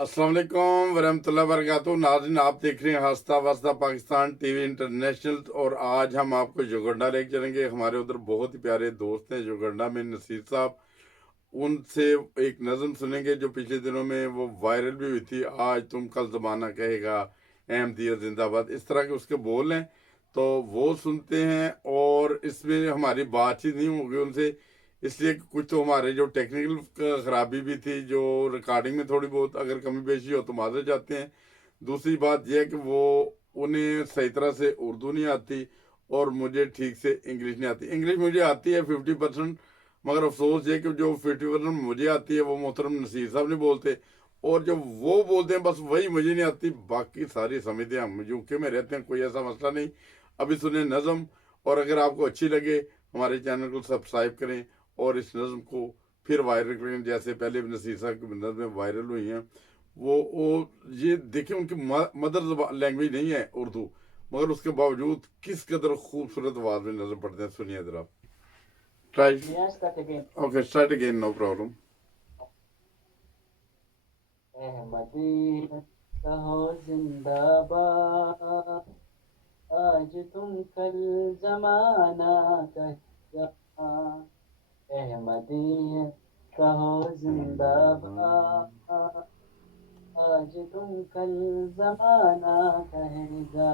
अस्सलाम वालेकुम वरहमतुल्लाहि वबरकातुहू। नाज़रीन, आप देख रहे हैं हंसता वसता पाकिस्तान टीवी इंटरनेशनल, और आज हम आपको युगांडा लेके चलेंगे। हमारे उधर बहुत ही प्यारे दोस्त हैं युगांडा में, नसीर साहब। उनसे एक नज़म सुनेंगे जो पिछले दिनों में वो वायरल भी हुई थी। आज तुम कल ज़माना कहेगा, अहमदिया जिंदाबाद, इस तरह के उसके बोल हैं। तो वो सुनते हैं, और इसमें हमारी बातचीत नहीं होगी उनसे, इसलिए कि कुछ तो हमारे जो टेक्निकल खराबी भी थी, जो रिकॉर्डिंग में थोड़ी बहुत अगर कमी पेशी हो तो माजर जाते हैं। दूसरी बात यह है कि वो उन्हें सही तरह से उर्दू नहीं आती, और मुझे ठीक से इंग्लिश नहीं आती। इंग्लिश मुझे आती है 50%, मगर अफसोस ये कि जो 50% मुझे आती है वो मोहतरम नसीर साहब नहीं बोलते, और जो वो बोलते हैं बस वही मुझे नहीं आती, बाकी सारी समझते हैं। हम यूके में रहते हैं, कोई ऐसा मसला नहीं। अभी सुने नज़म, और अगर आपको अच्छी लगे हमारे चैनल को सब्सक्राइब करें, और इस नज़म को फिर वायरल करें, जैसे पहले नसीर साहब की नज़में वायरल हुई हैं। वो ये देखें, उनकी मदर लैंग्वेज नहीं है उर्दू, मगर उसके बावजूद किस कदर खूबसूरत आवाज़ में नज़म पढ़ते हैं। सुनिए जरा। Try. Okay, start again, no problem. Ahmadi कहो जिंदाबाद, आज तुम कल जमाना कहेगा। अहमदी कहो जिंदाबाद, आज तुम कल जमाना कहेगा।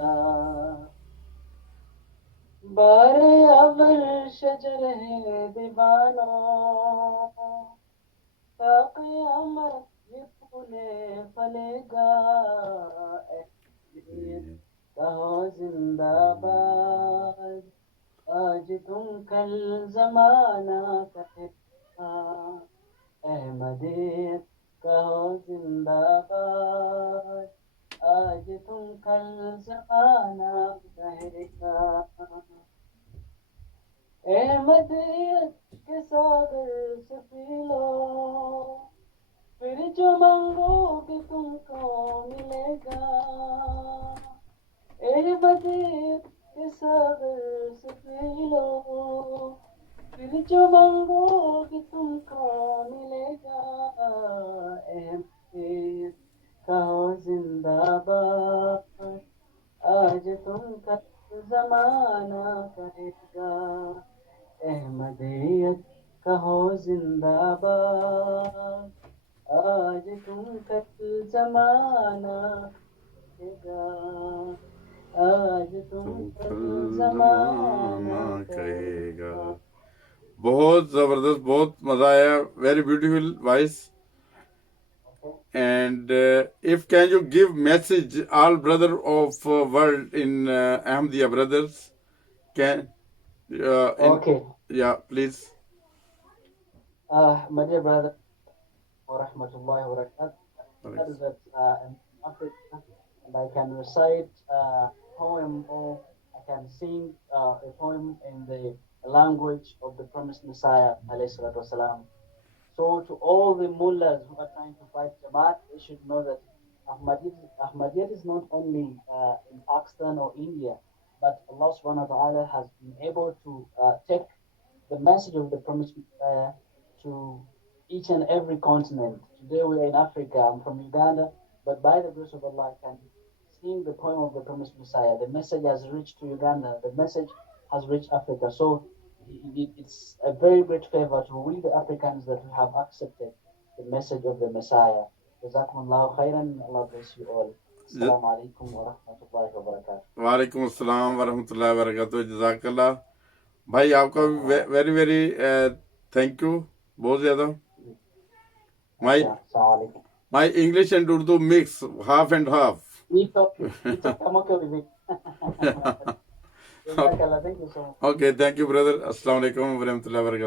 बारे अवर शजर है दीवानो, क़यामत ये फूले फलेगा। कहो जिंदाबाद, आज तुम कल जमाना कहेगा। अहमदियत कहो जिंदाबाद, आज तुम कल जमाना कहेगा। अहमदियत के सागर से पी लो, फिर जो मांगोगे तुमको मिलेगा। अहमदियत के सागर से पी लो, फिर जो मांगोगे तुमको मिलेगा। अहमदियत कहो जिंदाबाद, आज तुम कल जमाना कहेगा। अहमदियत कहो जिंदाबाद, आज तुम कल जमाना कहेगा। आज तुम कल जमाना कहेगा। बहुत जबरदस्त, बहुत मजा आया। Very beautiful voice. And if can you give message all brother of world in Ahmadiyya brothers, can Okay. yeah, please. My dear brother, wa rahmatullahi wa barakatuh. That is that in Africa, and I can recite a poem, or I can sing a poem in the language of the promised Messiah, alayhi salatu wasalam. So to all the mullahs who are trying to fight Jamaat, they should know that Ahmadiyyat is not only in Pakistan or India, but Allah subhanahu wa ta'ala has been able to take the message of the promised Messiah to each and every continent. Today we are in Africa. I'm from Uganda, but by the grace of Allah, I can sing the poem of the promised Messiah. The message has reached to Uganda. The message has reached Africa. So it's a very great favor to we the Africans that we have accepted the message of the Messiah. Jazakumullahu khairan. Allah bless you all. Assalamu alaikum wa rahmatullahi wa barakatuh. वालेकुम अस्सलाम वरहमतुल्लाहि वबरकातुहू। जज़ाकल्लाह भाई, आपका very very thank you, बहुत ज्यादा। My English and Urdu mix, half and half. It's okay with me. Thank you so much. Okay, thank you brother. Assalamu alaikum warahmatullahi wabarakatuh.